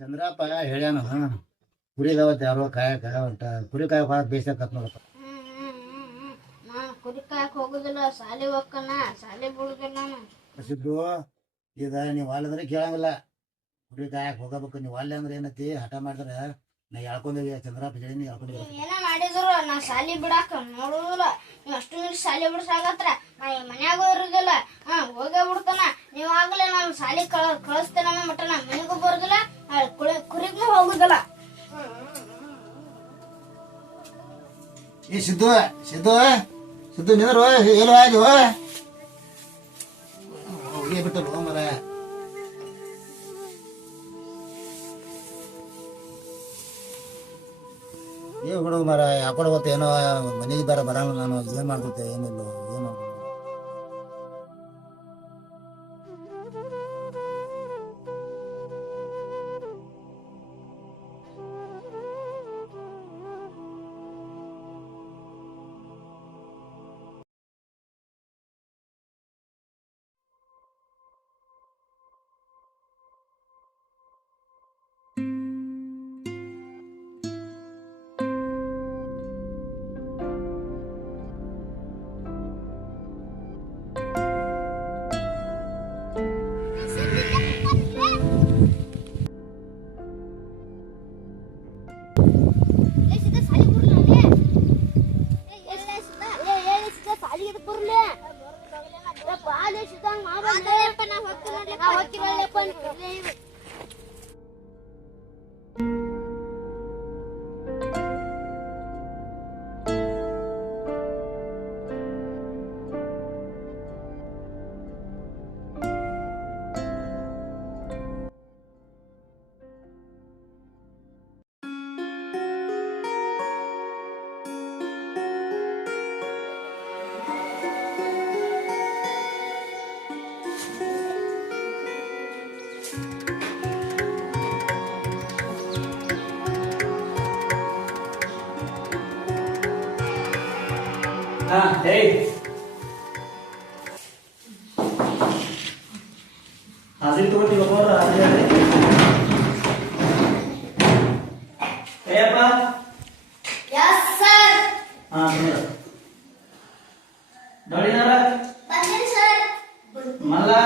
ಚಂದ್ರಪ್ಪ ಹೇಳ್ಯಾನ ಕುರಿದವತ್ತು ಯಾರೋ ಕಾಯಕ ಹೊಂಟ ಕುರಿ ಕಾಯಕ ಭಾಳ ಬೇಸಕತ್ ನೋಡಪ್ಪ. ನಾ ಕುರಿ ಕಾಯಕ್ ಹೋಗುದಿಲ್ಲ, ಸಾಲಿ ಹೋಗ್ಕನ, ಸಾಲಿ ಬಿಡುದಿಲ್ಲ ನಾನು. ಸಿದ್ದು ಈಗ ನೀವು ಅಲ್ಲಂದ್ರೆ ಕೇಳಂಗಿಲ್ಲ. ಕುರಿ ಕಾಯಕ್ ಹೋಗಬೇಕು. ನೀವು ಅಲ್ಲ ಅಂದ್ರೆ ಏನತಿ ಹಠ ಮಾಡಿದ್ರೆ ನಾ ಹೇಳ್ಕೊಂಡಿವಿ. ಚಂದ್ರಪ್ಪ ಹೇಳಿ ಹೇಳ್ಕೊಂಡಿವಿ. ಏನ ಮಾಡಿದ್ರು ನಾ ಸಾಲಿ ಬಿಡಾಕ ನೋಡುದಿಲ್ಲ. ನೀವು ಅಷ್ಟು ನಿಲ್ ಸಾಲಿ ಬಿಡ್ಸಾಕತ್ರ ನಾ ಮನ್ಯಾಗೂ ಇರುದಿಲ್ಲ. ಹೋಗೇ ಬಿಡ್ತಾನ. ನೀವು ಆಗ್ಲೇ ನಾನು ಸಾಲಿ ಕಳಿಸ್ತೇನ ಮಟ್ಟ ನಾ ಮನೆಗೂ ಬರುದಿಲ್ಲ, ಕುರಿಗೂ ಹೋಗುದಿಲ್ಲ. ಏ ಸಿದ್ದು ಸಿದ್ದು ಸಿದ್ದು ನಿಂದ್ರು ಎಲ್ಲೋ ಆಯ್ತು ಹೋಗಿ ಬಿಟ್ಟಲ್ಲ ಮರ. ಏ ಬಿಡು ಮರ ಯಾಕಡೆ ಗೊತ್ತ ಏನೋ ಮನೆಗೆ ಬೇರೆ ಬರಲ್ಲ. ನಾನು ಏನ್ ಮಾಡ್ಕೊತೆ ಏನಿಲ್ಲ ಏನ್ ಮಾಡ್ಕೊತ. हाजिर तो बड़ी बपोर हाजिर है ए अपा यस सर. हां सुनो डोली नारा बन्नी सर. मल्ला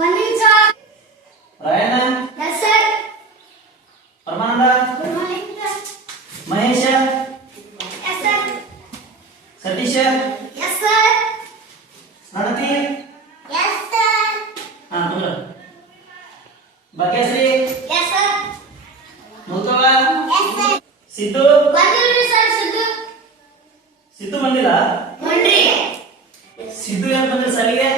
बन्नी sir. Raina yes sir. Paramananda good morning sir. Mahesh yes sir. Satish yes sir. Smriti yes sir. हां तुम भाग्यश्री यस सर. मुल्तवा यस सर. सिद्धू बन्नी सर. सिद्धू सिद्धू ಬಂದಿಲ್ಲ ಬನ್ರಿ. ಸಿದ್ದು ಯಾಕೆ ಬಂದ್ರೆ ಸರಿಗೆ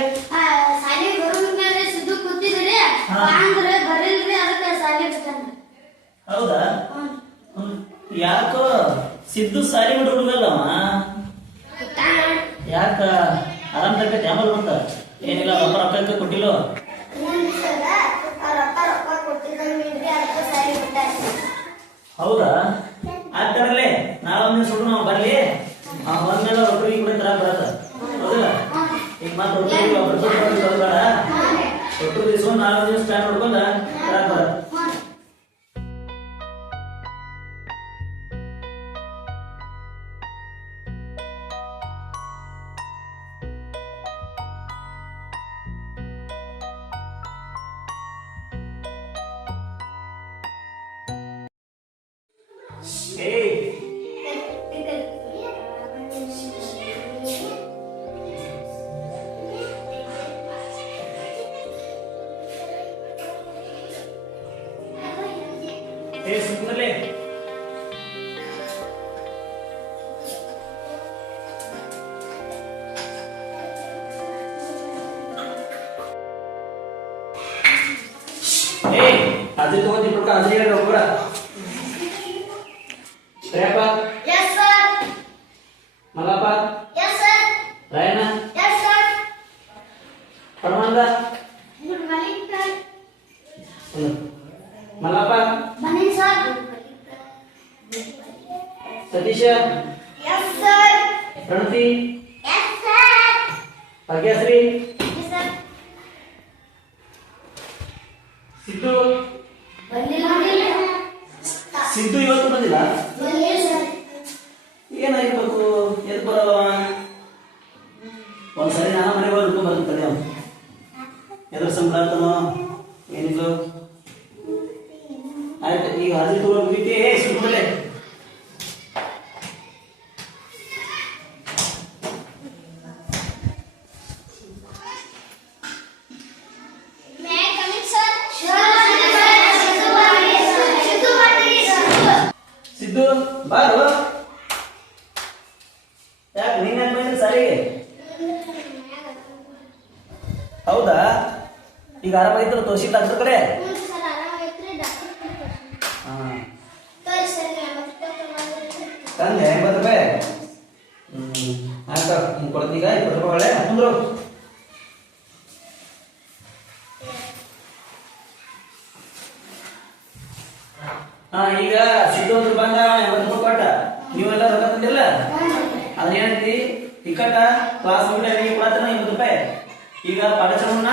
ಸಾಲಿ ಬರೋದ್ಮೇಲೆ ಸಿದ್ದು ಕೂತಿದ್ರಿ ಅಂದ್ರೆ ಬರಿಲ್ರಿ, ಅದಕ್ಕೆ ಸಾಲಿ ಬಿಟ್ಟನ್ರಿ. ಹೌದಾ ಯಾಕೋ ಸಿದ್ದು ಸಾಲಿ ಬಿಟ್ಟು ಹುಡುಗಲ್ಲವ ಯಾಕ ಆರಾಮ್ ತಕ್ಕೈತಿ ಆಮೇಲೆ ಬಂತ ಏನಿಲ್ಲ ರೊಕ್ಕ ರೊಕ್ಕ ಕೊಟ್ಟಿಲ್ಲ ರೊಕ್ಕ ಕೊಟ್ಟಿದ್ರಿ, ಅದಕ್ಕೆ ಸಾಲಿ ಬಿಟ್ಟಾರಿ. ಹೌದಾ ಆಗ್ತಾರಲ್ಲೇ ನಾಳೆ ಒಂದಿನ ಸುಟ್ಟು ನಾವು ಬರ್ಲಿ ಬಂದ್ಮೇಲೆ ಒಬ್ಬರಿಗೆ ಕೂಡ ತರ ಬರತ್ತ ಹೌದಿಲ್ಲ ಈಗ ಮಾತ್ರ ಒಬ್ಬರಿಗೆ ಬೇಡ ಒಟ್ಟು ದಿವಸ ನಾಳೆ ದಿವಸ ಪ್ಲಾನ್ ಮಾಡ್ಕೊಂಡ ತರಾಕ್ ಬರತ್ತ. ಸುಮ್ಮನೆ ಅದೇ ತಗೊಂಡಿ ಪ್ರಕಾರ ಅದೇ ಹೇಳಿ ಒಬ್ಬರ ರೇಪ Yes sir. Mallappa Yes sir. Rayanna Yes sir. ಪರಮಾನಂದ Good morning sir. ಮಲ್ಲಪ್ಪ ಬನ್ನಿ sir. Satish Yes sir. ಪ್ರಣತಿ Yes sir. Bhagyashree Yes sir. Siddu ಬಂದಿಲ್ಲ ಒಂದ್ಸರಿ ನಾನು ಮನೆಗೆ ಹೋಗಿ ಹಿಡ್ಕೊಂಡ್ ಬರ್ತೀನಿ ಅವ್ನು ಎದ್ರ ಸಂಬಳಾಡ್ತಾನೋ ಏನಿಲ್ಲ. ಆಯ್ತು ಈಗ ಹಾಜರಿ ತಗೊಂಡ್ಬಿಟ್ಟು ಸುಮ್ಮನೆ ಸಿದ್ದು ಬಾರು. ಯಾಕೆ ನೀನ್ ಯಾಕೆ ಬಂದಿಲ್ಲ ಸಾರಿಗೆ? ಹೌದಾ, ಈಗ ಆರಾಮಾಗಿತ್ತು ತೋರಿಸಿ ಡಾಕ್ಟರ್ ಕಡೆ? ತಂದೆ 80 ರೂಪಾಯಿ. ಆಯ್ತು ಹಿಂಗೆ ಕೊಡ್ತೀಗ 20 ರೂಪಾಯಿ ಒಳ್ಳೆ ಕುಂದ್ರು. ಈಗ ಸಿದ್ದೋದ್ರ ಬಂದ 80 ರೂಪಾಯಿ ಕೊಟ್ಟ. ನೀವೆಲ್ಲ ರೊಕ್ಕ ತಂದಿಲ್ಲ? ಅದನ್ನ ಏನಂತಿ ಟಿಕಟ ಕ್ಲಾಸ್ ಮುಗಿದ ನೀವು ಕೊಡತ್ತನ 80 ರೂಪಾಯಿ. ಈಗ ಪಾಠ ಚಲೋನ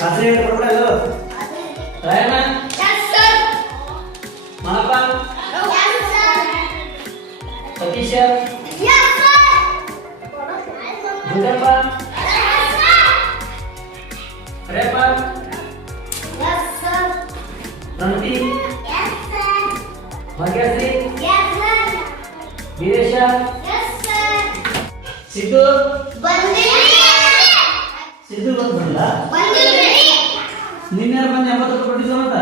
ರಾತ್ರಿ ಕೊಡ್ಬಿಡಲು ರಾಯಣ್ಣ ಮನಪ್ಪ ಸತೀಶ ದುಡ್ಡಪ್ಪ ಹರೇಪ್ಪ ಪ್ರಣತಿ ಭಾಗ್ಯಶ್ರೀ ವೀರೇಶ ಸಿದ್ದು ಸಿದ್ದು ಬಂದಿಲ್ಲ. ನಿನ್ನೆ ಯಾರು ಬಂದು 80 ರೂಪಾಯಿ ಕೊಟ್ಟಿದ್ರು ಅಂತ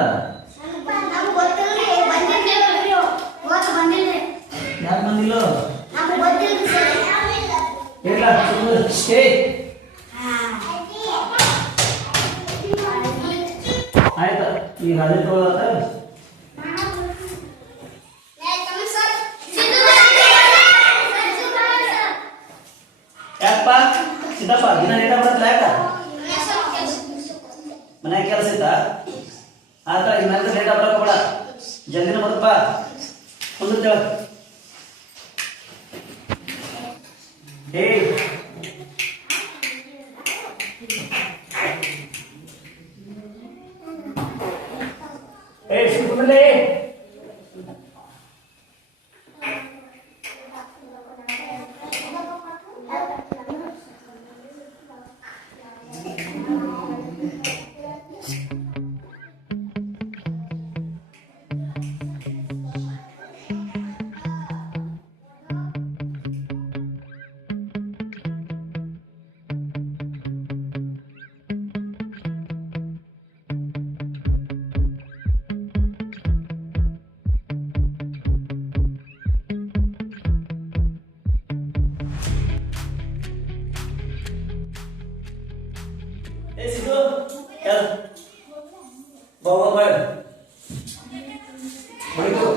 ಯಾರು ಬಂದಿಲ್ಲ? ಇಲ್ಲ ಆಯ್ತಾ ಈಗ ಅದೇ ತಗೊಳತ್ತ. ಯಾಕಪ್ಪ ಸಿದ್ದಪ್ಪ ದಿನ ಲೇಟ ಬರತ್ತಲ್ಲ? ಯಾಕ ಮನ್ಯಾಗ ಕೆಲಸ ಇತ್ತ? ಆತ ಇನ್ನಾದ್ರೂ ಲೇಟ ಬರಕೋಬೇಡ, ಜಲ್ದಿನ ಬರಪ್ಪ. ಕುಂದಿರ್ತೇವ ಏ ಕುಂದ್ರಲೇ. Hey, Situ, Kel, bawa apa? Begitu.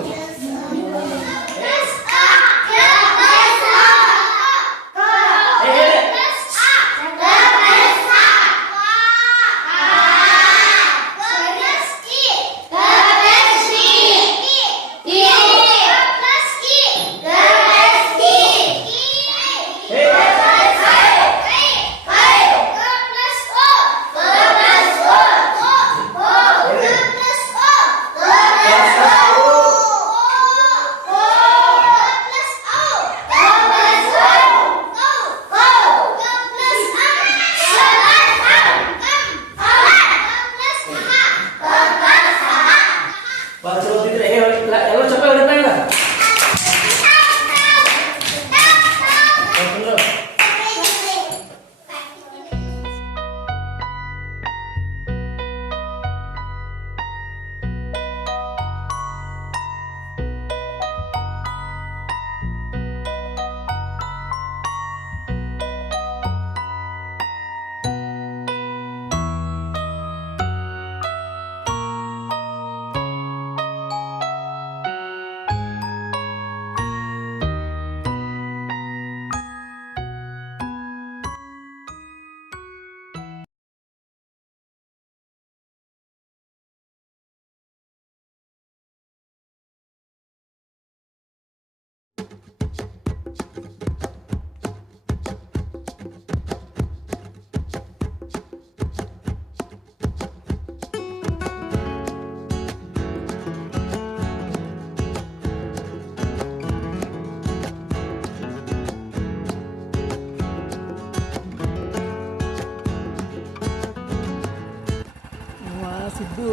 Siddu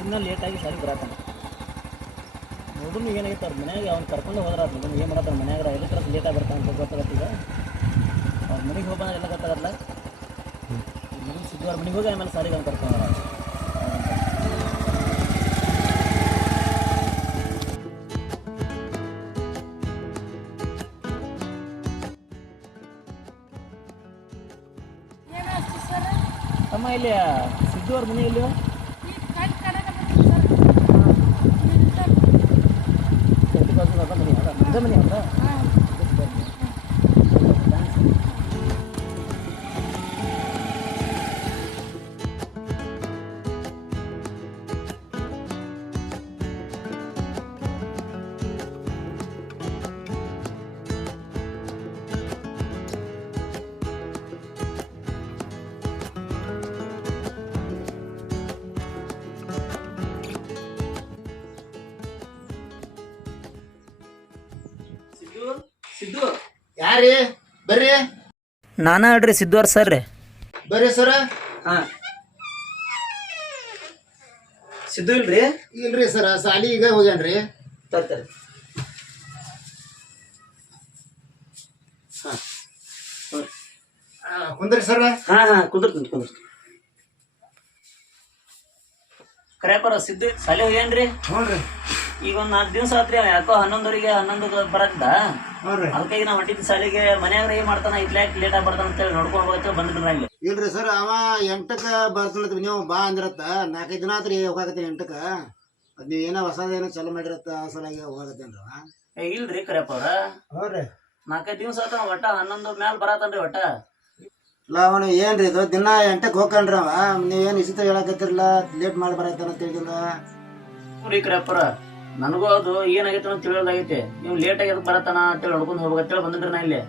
ಇನ್ನೂ ಲೇಟಾಗಿ ಸಾಲಿಗೆ ಬರತ್ತಾನ. ನೋಡುನು ಏನಾಗೈತೆ ಅವ್ರ ಮನ್ಯಾಗ ಅವ್ನು ಕರ್ಕೊಂಡು ಹೋದ್ರ ಅದನ್ನು ಏನು ಮಾಡತ್ತಾರ ಮನ್ಯಾಗ ಎದಕ್ಕೆ ಲೇಟಾಗಿ ಬರ್ತಾನೆ ಅಂತ ಗೊತ್ತಾಗತ್ತೀಗ. ಅವ್ರ ಮನೆಗೆ ಹೋಗೋಣ ಎಲ್ಲ ಗೊತ್ತಾಗಲ್ಲ. ಮನೆಗೆ ಸಿದ್ದು ಅವ್ರ ಮನೆಗೆ ಹೋಗಿ ಆಮೇಲೆ ಸಾಲಿಗೆ ಅವ್ನು ಕರ್ಕೊಂಡು ಹೋಗೋಣ. ಅಮ್ಮ ಇಲ್ಲಿ ಸಿದ್ದು ಅವ್ರ ಮನೆ ಇಲ್ಲಿ ಮನೆ ಅದ ಮನೆ ಅದ. ಸಿದ್ದು ಯಾರೀ? ಬರ್ರಿ ನಾನಾ ಹೇಳ್ರಿ ಸಿದ್ದು ಅವ್ರ ಸರ್ ರೀ. ಬರ್ರಿ ಸರ. ಹಾಂ ಸಿದ್ದು ಇಲ್ರಿ? ಇಲ್ರಿ ಸರ, ಸಾಲಿ ಈಗ ಹೋಗ್ಯಾನ್ರಿ. ತರ್ತಾರೆ. ಕುಂದ್ರಿ ಸರ. ಹಾಂ ಕುಂದ್ರತೀನಿ ಕರೆಯಪ್ಪರ ಸಿದ್ದು ಸಾಲಿ ಹೋಗ್ಯಾನ್ರಿ. ಹ್ಞೂ ರೀ. ಈಗ ಒಂದು 4 ದಿವಸ ಆತ್ರಿ. ಯಾಕೋ 11 ಬರತ್ತ. ಹ್ಞೂ ರೀ. ಅದಕ್ಕಾಗಿ ನಾವು ಹೊಂಟಿದ್ದು ಸಾಲಿಗೆ. ಮನ್ಯಾಗ ಏನ್ ಮಾಡ್ತಾನ ಇಟ್ಲಾಕ್ ಲೇಟ್ ಆಗಿ ಬರ್ತಾನ ಅಂತೇಳಿ ನೋಡ್ಕೊಂಡು ಹೋಗ್ತೇವೆ ಬಂದಿದ್ರು ಇಲ್ಲಿ. ಇಲ್ರಿ ಸರ್, ಅವ 8ಕ್ಕೆ ಬರ್ತಾನತ್ರಿ. ನೀವು ಬಾ ಅಂದಿರತ್ತ 4-5 ದಿನ ಆತ್ರಿ ಹೋಗಾಕತ್ತೀನಿ 8ಕ್ಕೆ. ಅದು ನೀವು ಏನೋ ಹೊಸದೇನೋ ಚಲೋ ಮಾಡಿರತ್ತ ಆ ಸಲಾಗಿ ಹೋಗಾಕತ್ತೇನ್ರಿ ಅವ. ಇಲ್ರಿ ಕರೆಯಪ್ಪ ಅವ್ರ. ಹ್ಞೂ ರೀ. 4-5 ದಿವಸ ಆತ ಒಟ್ಟ 11 ಮ್ಯಾಲ ಬರತಾನ್ರಿ ಒಟ್ಟ. ಇಲ್ಲ ಅವನು ಏನ್ರಿ ಇದು ದಿನ 8ಕ್ಕೆ ಹೋಗ್ಕಂಡ್ರಿ ಅವ. ನೀವೇನು ಇಸಿತ ಹೇಳಕತ್ತಿರಲ್ಲ, ಲೇಟ್ ಮಾಡಿ ಬರತ್ತಾನ ಅಂತ ಹೇಳಿಲ್ಲ. ರೀ ಕರೆಯಪ್ಪರ, ನನಗೂ ಅದು ಏನಾಗೈತೆ ಅಂತ ತಿಳಿಯೋದಾಗೈತೆ. ನೀವು ಲೇಟ್ ಆಗಿ ಬರತಾನ ಅಂತೇಳಿ ನೋಡ್ಕೊಂಡು ಹೋಗ್ಬೇಕಂತೇಳಿ ಬಂದಿನ್ರಿ ನಾ ಇಲ್ಲಿ.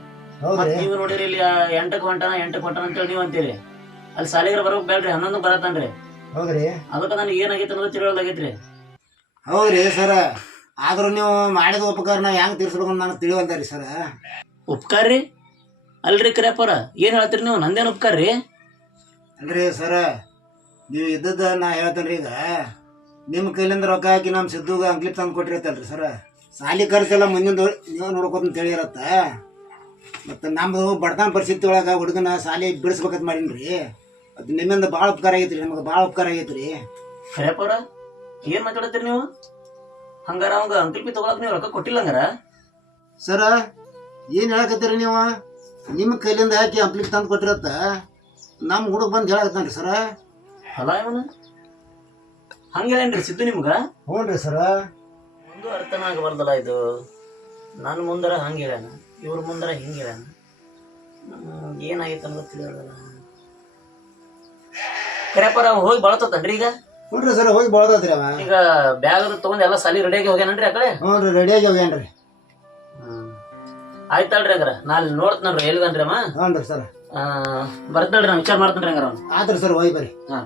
ನೀವು ನೋಡಿರಿ ಇಲ್ಲಿ 8ಕ್ಕೆ ಹೊಂಟಾನ ಅಂತೇಳಿ ನೀವು ಅಂತೀರಿ. ಅಲ್ಲಿ ಸಾಲಿಗರ ಬರೋಕ್ ಬೇಡ್ರಿ 11 ಬರತಾನ್ರಿ. ಹೌದ್ರಿ. ಅದಕ್ಕೆ ನನಗೆ ಏನಾಗೈತೆ ಅನ್ನೋದು ತಿಳಿಯೋದಾಗೈತ್ರಿ. ಹೌದ್ರಿ ಸರ, ಆದ್ರೂ ನೀವು ಮಾಡಿದ ಉಪಕಾರ ನಾವು ಹೆಂಗ್ ತೀರ್ಸ್ಬೇಕು ಅಂತ ನನಗೆ ತಿಳಿಯುವಂತಾರಿ ಸರ. ಉಪಕಾರ ರೀ? ಅಲ್ರಿ ಕರೆಯಪ್ಪರ, ಏನ್ ಹೇಳ್ತೀರಿ ನೀವು? ನಂದೇನು ಉಪಕಾರ ರೀ? ಅಲ್ರಿ ಸರ, ನೀವು ಇದ್ದದ ನಾ ಹೇಳ್ತೇನ್ರಿ. ಈಗ ನಿಮ್ಮ ಕೈಲಿಂದ ರೊಕ್ಕ ಹಾಕಿ ನಮ್ಮ ಸಿದ್ದುಗ ಅಂಕ್ಲಿಪ್ ತಂದು ಕೊಟ್ಟಿರತ್ತಲ್ರಿ ಸರ. ಸಾಲಿ ಖರ್ಚೆಲ್ಲ ಮುಂದಿನ ನೀವು ನೋಡ್ಕೋತ ಹೇಳಿರತ್ತ. ಮತ್ತು ನಮ್ಮದು ಬಡತನ ಪರಿಸ್ಥಿತಿ ಒಳಗೆ ಹುಡುಗನ ಸಾಲಿ ಬಿಡಿಸ್ಬೇಕಂತ ಮಾಡೀನಿ. ಅದು ನಿಮ್ಮಿಂದ ಭಾಳ ಉಪಕಾರ ಆಗೈತ್ರಿ, ನಮ್ಗೆ ಭಾಳ ಉಪಕಾರ ಆಗೈತ್ರಿ. ಕರೆಯಪ್ಪರ ಏನ್ ಮಾತಾಡತ್ತೀರಿ ನೀವು? ಹಂಗಾರ ಅವಂಗ ಅಂಕಲ್ಪಿ ತಗೊಳಕ್ ನೀವು ರೊಕ್ಕ ಕೊಟ್ಟಿಲ್ಲ ಹಂಗಾರ? ಸರ ಏನು ಹೇಳಕತ್ತೀರಿ ನೀವು? ನಿಮ್ಮ ಕೈಲಿಂದ ಹಾಕಿ ಅಂಕ್ಲಿಪ್ ತಂದು ಕೊಟ್ಟಿರತ್ತ ನಮ್ಮ ಹುಡುಗ ಬಂದು ಹೇಳಕತ್ತಾನ್ರಿ ಸರ. ಅಲ್ಲ ಇವನು ಹಂಗ ಹೇಳೇನ್ರಿ ಸಿದ್ದು ನಿಮ್ಗ? ಹ್ಞೂ ರೀ ಸರ. ಒಂದು ಅರ್ಥನ ಆಗಬಾರ್ದಲ್ಲ ಇದು. ನನ್ನ ಮುಂದರ ಹಂಗೆ ಹೇಳ್ಯಾನ, ಇವ್ರ ಮುಂದರ ಹಿಂಗೆ ಹೇಳ್ಯಾನ. ಏನಾಗೈತೆ ಅನ್ನೋದು ತಿಳಿಯೋದಲ್ಲ. ಕರೆಯಪ್ಪರ ಹೋಗಿ ಬಳತನ್ರಿ ಈಗ? ಹ್ಞೂ ರೀ ಸರ್, ಹೋಗಿ ಬಳದ್ರಿ ಅವ. ಈಗ ಬ್ಯಾಗ್ ತಗೊಂಡ್ ಎಲ್ಲ ಸಾಲಿ ರೆಡಿಯಾಗಿ ಹೋಗ್ಯಾನನ್ರಿ ಆ ಕಡೆ? ಹ್ಞೂ ರೀ, ರೆಡಿಯಾಗಿ ಹೋಗ್ಯಾನ್ರಿ. ಆಯ್ತಲ್ರಿ ಹಂಗಾರ ನಾನು ನೋಡ್ತೇನ್ರಿ ಎಲ್ಲಿಗನ್ರಿ ಅಮ್ಮ. ಹ್ಞೂ ರೀ ಸರ್. ಬರ್ತಲ್ರಿ ನಾನು ವಿಚಾರ ಮಾಡ್ತೇನ್ರಿ ಹಂಗಾರ ಅವ್ನು. ಆತ್ರಿ ಸರ್, ಹೋಗಿ ಬರ್ರಿ. ಹಾಂ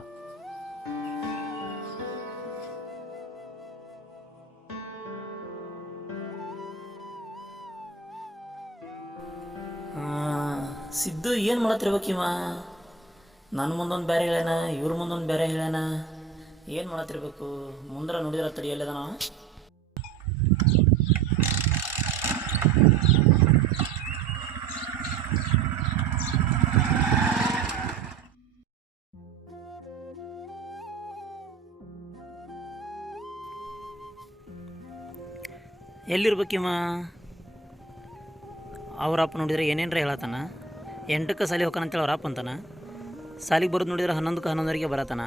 ಸಿದ್ದು ಏನು ಮಾಡತ್ತಿರ್ಬೇಕಿವ? ನನ್ನ ಮುಂದೊಂದು ಬೇರೆ ಹೇಳ್ಯಾನ, ಇವ್ರ ಮುಂದೊಂದು ಬೇರೆ ಹೇಳ್ಯಾನ. ಏನು ಮಾಡತ್ತಿರ್ಬೇಕು? ಮುಂದರ ನೋಡಿದ್ರ ತಡಿಯಲ್ಲದ ನಾವು. ಎಲ್ಲಿರ್ಬೇಕಿವ? ಅವ್ರ ಅಪ್ಪ ನೋಡಿದ್ರೆ ಏನೇನ್ರ ಹೇಳತ್ತಾನ. 8ಕ್ಕೆ ಸಾಲಿ ಹೋಗ್ತಾನಂತೇಳಿ ಅವ್ರ ಅಪ್ಪ ಅಂತಾನ. ಸಾಲಿಗೆ ಬರೋದು ನೋಡಿದ್ರೆ 11ಕ್ಕೆ 11ವರೆಗೆ ಬರತ್ತಾನ.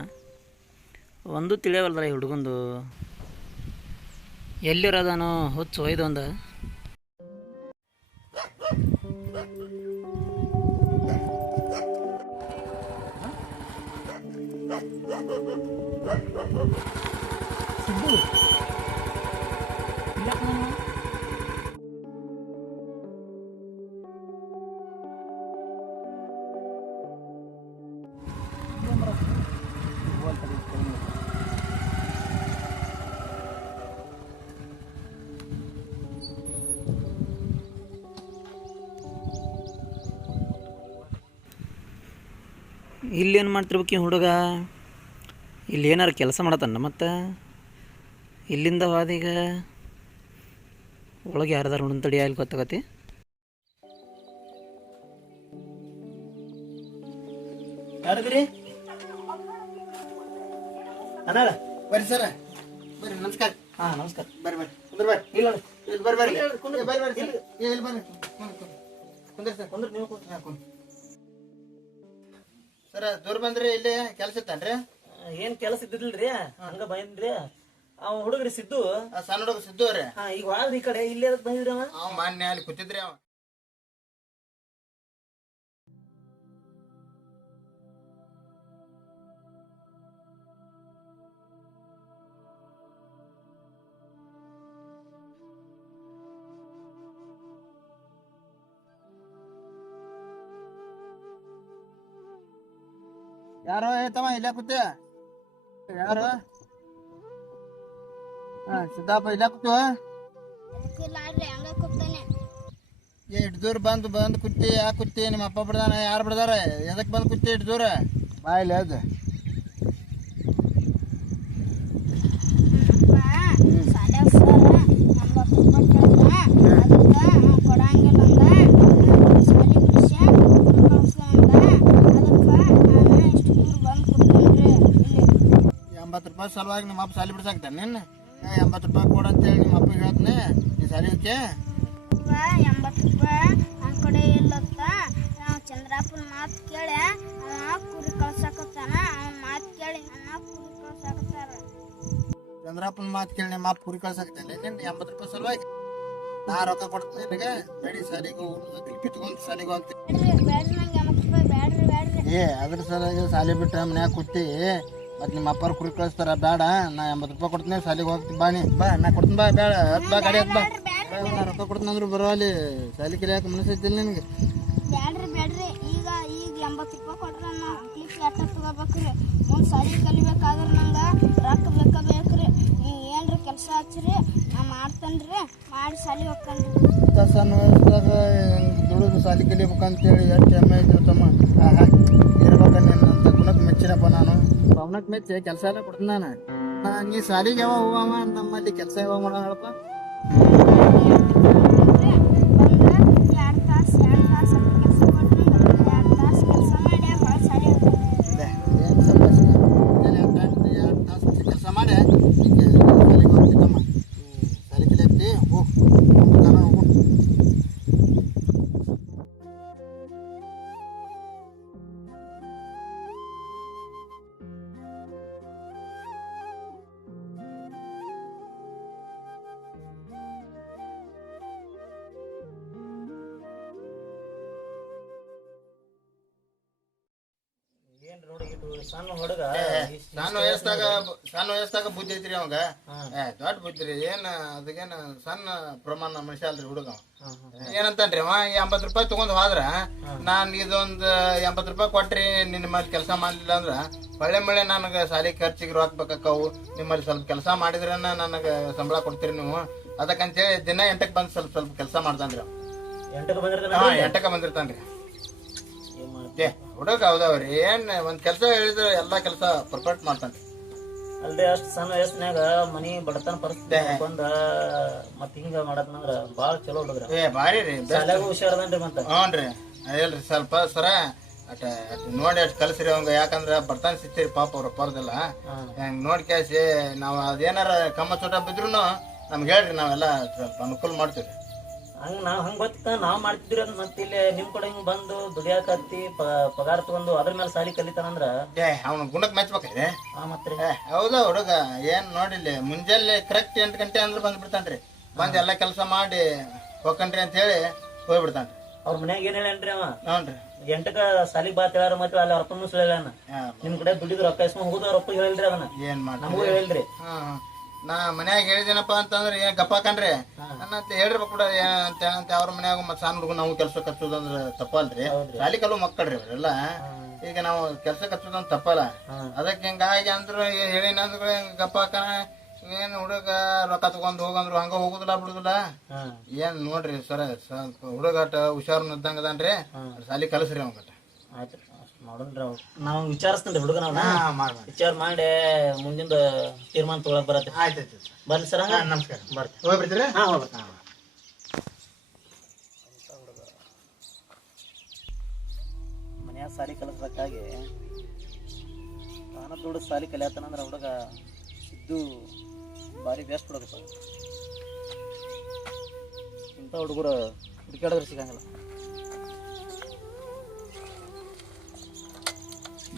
ಒಂದು ತಿಳಿಯವಲ್ದಲ್ಲ ಈ ಹುಡುಗಂದು. ಎಲ್ಲಿರೋದಾನೋ ಹುಚ್ಚು ಒಯ್ದೊಂದು. ಇಲ್ಲೇನು ಮಾಡ್ತಿರ್ಬೇಕು ಈ ಹುಡುಗ? ಇಲ್ಲಿ ಏನಾರು ಕೆಲಸ ಮಾಡತ್ತಣ್ಣ ಮತ್ತು ಇಲ್ಲಿಂದ ಹೋದೀಗ ಒಳಗೆ ಯಾರ್ದಾರ ನೋಡಂತಡಿ ಅಲ್ಲಿ ಗೊತ್ತಾಗತ್ತೆ. ಯಾರಿದ್ರಿ ಅಣ್ಣ? ಬರ್ರಿ ಸರ, ಬರ್ರಿ. ನಮಸ್ಕಾರ. ಹಾಂ ನಮಸ್ಕಾರ. ಬರ್ರಿ ಬರ್ರಿ, ಕುಂದ್ರ ಬರ್ರಿ. ಇಲ್ಲ ಇಲ್ಲಿ ಬರ್ರಿ ಬರ್ರಿ, ಬರ್ರಿ ಬರ್ರಿ, ಇಲ್ಲಿ ಬರ್ರಿ. ಕುಂದ್ರಿ ಸರ್, ಕುಂದ್ರ ನೀವು ಹಾಂ ಕುಂದ್ರಿ. ಸರ ದೂರ ಬಂದ್ರಿ, ಇಲ್ಲಿ ಕೆಲಸ ಇತ್ತನ್ರಿ? ಏನು ಕೆಲಸ ಇದ್ದಿಲ್ರಿ, ಹಂಗೆ ಬಂದ್ರಿ. ಅವ ಹುಡುಗ್ರಿ ಸಿದ್ದು, ಸಣ್ಣ ಹುಡುಗ ಸಿದ್ದು ರೀ. ಹಾಂ ಈಗ ವಾಳ್ರಿ ಈ ಕಡೆ ಇಲ್ಲೇ ಅದಕ್ಕೆ ಬಂದಿದ್ರಿ ಅವ. ಅವ ಮಾನ್ಯ ಅಲ್ಲಿ ಕೂತಿದ್ರಿ ಅವ. ಯಾರೋ ತಮ್ಮ ಇಲ್ಲೇ ಕೂತ? ಯಾರು? ಸಿದ್ದಪ್ಪ ಇಲ್ಲೇ ಕೂತು? ಹಂಗ ಕೂತಾನೆ. ಇಟ್ ದೂರ ಬಂದು ಕುತ್ತಿ, ಯಾಕೆ ಕುತ್ತಿ? ನಿಮ್ಮ ಅಪ್ಪ ಬಿಡ್ದಾನ? ಯಾರು ಬಿಡ್ದಾರ? ಎದಕ್ ಬಂದು ಕುತ್ತಿ ಇಟ್ ದೂರ? ಬಾಯಿಲ್ಲ ಅದು ಶಾಲ್ಯಾಗ ಸರ್ 80 ರೂಪಾಯಿ ಕೇಳಿದ, ಅದಕ್ಕೆ ಕೊಡಂಗಿಲ್ಲ ಅಂದ. ಶಾಲಿ ಬಿಡಿಸಿ ಕಳ್ಸ್ಕೊಂಡ. ಅದಕ್ಕೆ ನಾನು ಇಷ್ಟು ದೂರ ಬಂದು ಕೂತ್ಕೊಂಡ್ರಿ ಇಲ್ಲಿ. 80 ರೂಪಾಯಿ ಸಲುವಾಗಿ ನಿಮ್ಮ ಅಪ್ಪ ಸಾಲಿ ಬಿಡ್ಸಾಕ್ತಾನೆ ನಿನ್ನ? 80 ರೂಪಾಯಿ ಕೊಡಂತೇಳಿ ನಿಮ್ಮ ಅಪ್ಪಗೆ ಹೇಳ್ತೀನಿ ನೀ ಸಾಲಿ ಹೋಗ್ಯ? 80 ರೂಪಾಯಿ ನನ್ನ ಕಡೆ ಇಲ್ಲತ್ತ. ಚಂದ್ರಪ್ಪನ ಮಾತು ಕೇಳಿ ಅವ ಕುರಿ ಕಳ್ಸಾಕತ್ತಾನ. ಅವನ ಮಾತು ಕೇಳಿ ನನ್ನ ಕುರಿ ಕಳ್ಸಾಕತ್ತಾರ. ಚಂದ್ರಪ್ಪನ ಮಾತು ಕೇಳಿ ನಿಮ್ಮ ಅಪ್ಪ ಕುರಿ ಕಳ್ಸಾಕ್ತಾನೆ ನಿನ್ನ 80 ರೂಪಾಯಿ ಸಲುವಾಗಿ? ನಾ ರೊಕ್ಕ ಕೊಡ್ತೀನಿ ನಿನಗೆ, ನಡಿ ಸಾಲಿಗೆ ಕಿತ್ಕೊಂಡು ಸಾಲಿಗೆ ಹೋಗ್ತೀನಿ. ಬ್ಯಾಡ್ರಿ ನಂಗೆ 80 ರೂಪಾಯಿ ಬ್ಯಾಡ್ರಿ. ಅದ್ರ ಸಲುವಾಗಿ ಸಾಲಿ ಬಿಟ್ಟ ಮನ್ಯಾಗ ಕೂತಿ ಮತ್ತೆ ನಿಮ್ಮ ಅಪ್ಪಾರ ಕುರಿ ಕಳಿಸ್ತಾರ? ಬೇಡ, ನಾ 80 ರೂಪಾಯಿ ಕೊಡ್ತೀನಿ, ಸಾಲಿಗೆ ಹೋಗ್ತೀನಿ. ಬಾ ನೀ ಬಾ, ನಾ ಕೊಡ್ತೀನಿ. ಬಾ ಬೇಡ, ಬಾ ಗಾಡಿ ಹತ್ ಬಾ. ನಾ ರೊಕ್ಕ ಕೊಡ್ತೀನಿ ಅಂದ್ರು ಬರೋ ಅಲ್ಲಿ ಸಾಲಿ ಕಲಿಯಾಕ ಮನಸ್ಸೈತಿಲ್ಲ ನಿನಗೆ? ಬ್ಯಾಡ್ರಿ ಈಗ 80 ರೂಪಾಯಿ ಕೊಟ್ರೆ ನಾವು ಕ್ಲಿಪ್ ಲ್ಯಾಪ್ಟಾಪ್ ತಗೋಬೇಕ್ರಿ. ಮುಂದೆ ಸಾಲಿ ಕಲಿಬೇಕಾದ್ರೆ ನಂಗೆ ರೊಕ್ಕ ಬೇಕ್ರಿ. ನೀವು ಏನ್ರಿ ಕೆಲಸ ಹಚ್ಚಿರಿ, ನಾ ಮಾಡ್ತೇನ್ರಿ, ಮಾಡಿ ಸಾಲಿ ಹೋಗ್ಕಂಡ್ರಿ. ಸಣ್ಣ ವಯಸ್ಸಾಗ ದುಡಿದು ಸಾಲಿ ಕಲಿಬೇಕಂತೇಳಿ ಎಷ್ಟು ಹೆಮ್ಮೆ ಐತಿರ್ತಮ್ಮ. ಇರ್ಬೇಕ ನಿನ್ನಂತ ಗುಣಕ್ಕೆ ಮೆಚ್ಚಿನಪ್ಪ ನಾನು. ಪವನಕ್ಕೆ ಮೆಚ್ಚಿ ಕೆಲಸ ಎಲ್ಲ ಕೊಡ್ತೀನಿ ನಾನು. ನೀ ಸಾಲಿಗೆ ಯಾವಾಗ ಹೋಗಮ್ಮ? ನಮ್ಮಲ್ಲಿ ಕೆಲಸ ಯಾವಾಗ ಮಾಡೋಣ ಹೇಳಪ್ಪ? ಬಂದು 2 ತಾಸು ಕೆಲಸ ಕೊಟ್ಟು 2 ತಾಸು ಕೆಲಸ ಮಾಡಿ ಭಾಳ ಸಾಲಿ ಹೋಗ್ತೀನಿ. ಏನು ಸಂಭಾಷಣೆ? 2 ತಾಸು ಕೆಲಸ ಮಾಡಿ ಈಗ ಸಾಲಿಗೆ ಹೋಗ್ತಿದ್ದಮ್ಮ. ಸಾಲಿ ಕಲಿಯಕ್ತಿ ಹೋಗು. ಏನ್ ನೋಡಿ ಇದು ಸಣ್ಣ ಹುಡುಗ ಸಣ್ಣ ವಯಸ್ಸಾಗ ಬುದ್ಧಿ ಐತ್ರಿ ಅವಂಗ. ದೊಡ್ಡ ಬುದ್ಧಿ ರೀ. ಏನ್ ಅದಕ್ಕೇನ ಸಣ್ಣ ಪ್ರಮಾಣ ಮನುಷ್ಯ ಅಲ್ರಿ ಹುಡುಗ. ಏನಂತನ್ರಿ ಅವ 80 ರೂಪಾಯಿ ತಗೊಂಡ್ ಹೋದ್ರ, ನಾನ್ ಇದೊಂದ್ 80 ರೂಪಾಯಿ ಕೊಟ್ರಿ ನಿಮ್ಮಲ್ಲಿ ಕೆಲಸ ಮಾಡ್ಲಿಲ್ಲ ಅಂದ್ರ ಮಳೆ ನನಗ ಸಾಲಿ ಖರ್ಚಿಗೆ ರೊಕ್ಕ ಬೇಕಾಕವು. ನಿಮ್ಮಲ್ಲಿ ಸ್ವಲ್ಪ ಕೆಲಸ ಮಾಡಿದ್ರನ ನನಗ ಸಂಬಳ ಕೊಡ್ತೀರಿ ನೀವು. ಅದಕ್ಕಂತೇಳಿ ದಿನ 8ಕ್ಕೆ ಬಂದ್ ಸ್ವಲ್ಪ ಕೆಲಸ ಮಾಡ್ತಾನ್ರಿ. 8ಕ್ಕೆ ಬಂದಿರ್ತಾನ್ರಿ. ಹುಡುಗ ಹೌದವ್ರಿ. ಏನ್ ಒಂದ್ ಕೆಲಸ ಹೇಳಿದ್ರೆ ಎಲ್ಲಾ ಕೆಲಸ ಪರ್ಫೆಕ್ಟ್ ಮಾಡ್ತಾನ್ರಿ. ಅಲ್ದೆ ಅಷ್ಟ್ ಸಣ್ಣ ವಯಸ್ಸಿನಾಗ ಮನಿ ಬಡತನ ಪರಿಸ್ಥಿತಿ ಬಂದ ಮತ್ ಹಿಂಗ ಮಾಡತ್ನಂದ್ರ ಬಾಳ ಚಲೋ ಹುಡುಗ್ರ. ಬಾರಿ ರೀ, ಶಾಲ್ಯಾಗೂ ಹುಷಾರದನ್ರಿ ಮತ್ತ. ಹ್ಞೂನ್ರಿ. ಹೇಳ್ರಿ ಸ್ವಲ್ಪ ಸರ ಅಟ ನೋಡಿ ಅಷ್ಟ್ ಕಲ್ಸ್ರಿ ಅವಂಗ. ಯಾಕಂದ್ರ ಬರ್ತಾನ ಸಿಗ್ತೀರಿ ಪಾಪ ಅವ್ರ ಅಪ್ಪಾರ್ದೆಲ್ಲ. ಹೆಂಗ್ ನೋಡಿ ಕ್ಯಾಸಿ ನಾವ್ ಅದೇನಾರ ಕಮ್ಮ ಚೋಟ ಬಿದ್ರು ನಮ್ಗೆ ಹೇಳ್ರಿ, ನಾವೆಲ್ಲ ಸ್ವಲ್ಪ ಅನುಕೂಲ ಮಾಡ್ತೀವಿ. ಹಂಗ ಗೊತ್ತ ನಾವ್ ಮಾಡ್ತಿದ್ರಿ ಅದ್ ಮತ್ ಇಲ್ಲಿ ನಿಮ್ ಕಡೆ ಹಿಂಗ್ ಬಂದು ದುಡಿಯಾಕತ್ತಿ ಪಗಾರ ತಗೊಂಡು ಅದ್ರ ಮೇಲೆ ಸಾಲಿ ಕಲಿತಾನಂದ್ರ ಅವ್ನ ಗುಣಕ್ ಮೆಚ್ಬೇಕ್ರಿ. ಮತ್ರಿ ಹೌದಾ ಹುಡುಗ? ಏನ್ ನೋಡಿಲ್ಲಿ ಮುಂಜಾನೆ ಕರೆಕ್ಟ್ 8 ಗಂಟೆ ಅಂದ್ರೆ ಬಂದ್ಬಿಡ್ತಾನ್ರಿ. ಬಂದ್ ಎಲ್ಲಾ ಕೆಲಸ ಮಾಡಿ ಹೋಗ್ಕನ್ರಿ ಅಂತ ಹೇಳಿ ಹೋಗ್ಬಿಡ್ತಾನ್ರಿ. ಅವ್ರ ಮನ್ಯಾಗ ಏನ್ ಹೇಳೇನ್ರಿ ಅವ? ಹ್ಞೂನ್ರಿ. 8ಕ್ಕ ಸಾಲಿಗೆ ಬಾ ಹೇಳಾರ ಮತ್ತೆ ಅಲ್ಲಿ ಅವ್ರ ಅಪ್ಪನೂ ಸುಳ್ಳ ನಿಮ್ ಕಡೆ ದುಡ್ಡಿದ್ ರೊಕ್ಕ ಇಸ್ಕೊಂಡ್ ಹೋಗುದು ಅವ್ರ ಅಪ್ಪ ಹೇಳಿಲ್ರಿ ಅದನ್ನ. ಏನ್ ಮಾಡಿ ನಮಗೂ ಹೇಳಿಲ್ರಿ. ನಾ ಮನ್ಯಾಗ ಹೇಳಿದೇನಪ್ಪ ಅಂತಂದ್ರೆ ಏನ್ ಗಪ್ಪಾಕನ್ರಿ ಅನ್ನಂತ ಹೇಳಿರ್ಬೇಕು ಕೂಡ. ಅಂತ ಅವ್ರ ಮನ್ಯಾಗ ಮತ್ ಸಣ್ಣ ಹುಡುಗ ನಾವು ಕೆಲ್ಸ ಕಚ್ಚೋದಂದ್ರ ತಪ್ಪಲ್ರಿ. ಸಾಲಿ ಕಲ್ಲು ಮಕ್ಕಳ್ರಿ ಅವರೆಲ್ಲ. ಈಗ ನಾವು ಕೆಲ್ಸ ಕಚ್ಚೋದಂದ್ರ ತಪ್ಪಲ್ಲ. ಅದಕ್ಕೆ ಹಿಂಗಾಗಿ ಅಂದ್ರು ಹೇಳಿನಂದ್ರ ಗಪ್ಪಾಕನ. ಏನ್ ಹುಡುಗ ರೊಕ್ಕ ತಗೊಂಡ್ ಹೋಗಂದ್ರು ಹಂಗ ಹೋಗುದಿಲ್ಲ ಬಿಡುದಿಲ್ಲ. ಏನ್ ನೋಡ್ರಿ ಸರ ಸ್ವಲ್ಪ ಹುಡುಗಾಟ ಹುಷಾರ್ ಇದ್ದಂಗ ಅದಾನ್ರಿ. ಸಾಲಿ ಕಲಸ್ರಿ ಅವಂಗಟ. ಆಯ್ತು ನೋಡೋಣ್ರಿ ನಾವು ವಿಚಾರಿಸ್ತೇನೆ ಹುಡುಗ ನಾವು ಹಾಂ ಮಾಡಿ ವಿಚಾರ ಮಾಡಿ ಮುಂದಿಂದ ತೀರ್ಮಾನ ತೊಗೊಳಕ್ ಬರತ್ತೆ. ಆಯ್ತು ಬರ್ಲಿ ಸರ್ ಹಂಗ ನಮಸ್ಕಾರ ಬರ್ತೀವಿ. ಹೋಗ್ಬಿಡ್ತೀರಾ? ಹಾಂ ಹೋಗ್ಬೇಕು. ಮನ್ಯಾಗ ಸಾಲಿ ಕಲಿಸ್ಬೇಕಾಗಿ ತಾನ ದೊಡ್ಡ ಸಾಲಿ ಕಲಿಯತ್ತಾನಂದ್ರೆ ಹುಡುಗ ಸಿದ್ದು ಭಾರಿ ಬೆಸ್ಟ್ ಹುಡುಗಪ್ಪ. ಇಂಥ ಹುಡುಗರು ಹುಡುಕಾಡಿದ್ರೆ ಸಿಗಂಗಿಲ್ಲ.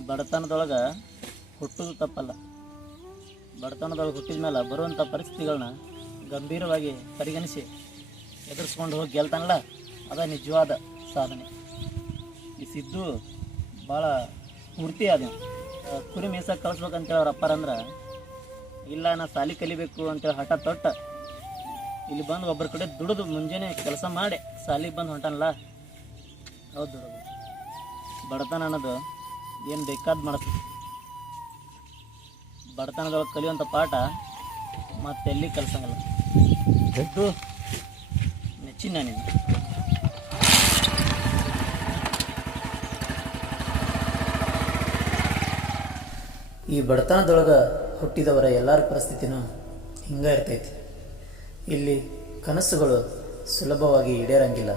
ಬಡತನದೊಳಗೆ ಹುಟ್ಟುದು ತಪ್ಪಲ್ಲ. ಬಡತನದೊಳಗೆ ಹುಟ್ಟಿದ ಮೇಲೆ ಬರುವಂಥ ಪರಿಸ್ಥಿತಿಗಳನ್ನ ಗಂಭೀರವಾಗಿ ಪರಿಗಣಿಸಿ ಎದುರಿಸ್ಕೊಂಡು ಹೋಗಿ ಗೆಲ್ತಾನಲ್ಲ, ಅದ ನಿಜವಾದ ಸಾಧನೆ. ಈ ಸಿದ್ದು ಭಾಳ ಸ್ಫೂರ್ತಿ ಅದ. ಕುರಿ ಮೀಸಾಗ ಕಳಿಸ್ಬೇಕಂತೇಳಿ ಅವ್ರ ಅಪ್ಪಾರಂದ್ರೆ ಇಲ್ಲ ನಾ ಸಾಲಿ ಕಲಿಬೇಕು ಅಂತೇಳಿ ಹಠ ತೊಟ್ಟ ಇಲ್ಲಿ ಬಂದು ಒಬ್ಬರ ಕಡೆ ದುಡಿದು ಮುಂಜಾನೆ ಕೆಲಸ ಮಾಡಿ ಸಾಲಿಗೆ ಬಂದು ಹೊಂಟಾನಲ್ಲ, ಹೌದು ದುಡಿದು. ಬಡತನ ಅನ್ನೋದು ಏನು ಬೇಕಾದ್ ಮಾಡ್ತೀವಿ. ಬಡತನದೊಳಗೆ ಕಲಿಯುವಂಥ ಪಾಠ ಮತ್ತೆಲ್ಲಿ ಕಲ್ಸಂಗಲ್ಲ. ಸಿದ್ದು ನೆಚ್ಚಿನ ನೀನು. ಈ ಬಡತನದೊಳಗೆ ಹುಟ್ಟಿದವರ ಎಲ್ಲರ ಪರಿಸ್ಥಿತಿನೂ ಹಿಂಗೆ ಇರ್ತೈತಿ. ಇಲ್ಲಿ ಕನಸುಗಳು ಸುಲಭವಾಗಿ ಈಡೇರಂಗಿಲ್ಲ.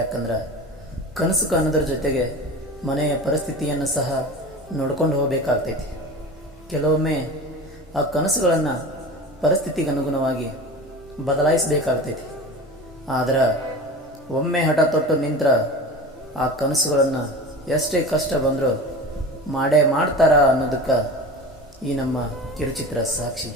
ಯಾಕಂದ್ರೆ ಕನಸು ಕಾಣೋದ್ರ ಜೊತೆಗೆ ಮನೆಯ ಪರಿಸ್ಥಿತಿಯನ್ನು ಸಹ ನೋಡ್ಕೊಂಡು ಹೋಗಬೇಕಾಗ್ತೈತಿ. ಕೆಲವೊಮ್ಮೆ ಆ ಕನಸುಗಳನ್ನು ಪರಿಸ್ಥಿತಿಗೆ ಅನುಗುಣವಾಗಿ ಬದಲಾಯಿಸಬೇಕಾಗ್ತೈತಿ. ಆದ್ರೆ ಒಮ್ಮೆ ಹಠ ತೊಟ್ಟು ನಿಂತ್ರ ಆ ಕನಸುಗಳನ್ನು ಎಷ್ಟೇ ಕಷ್ಟ ಬಂದರೂ ಮಾಡೇ ಮಾಡ್ತಾರ ಅನ್ನೋದಕ್ಕೆ ಈ ನಮ್ಮ ಕಿರುಚಿತ್ರ ಸಾಕ್ಷಿ.